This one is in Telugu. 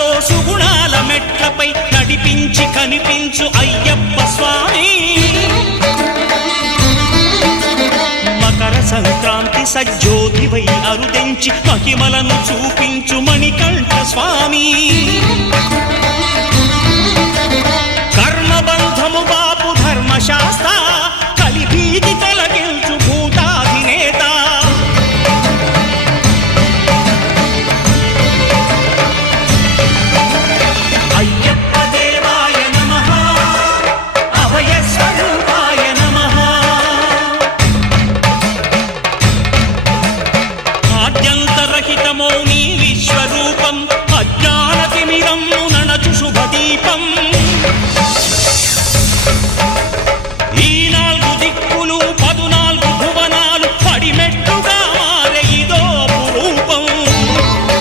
సుఖాలతో సుగుణాల మెట్లపై నడిపించి కనిపించు అయ్యప్ప స్వామి. మకర సంక్రాంతి సజ్జోతివై అరుదెంచి మహిమలను చూపించు మణికంఠ స్వామి. కర్మబంధము బాపు ధర్మశాస్త్ర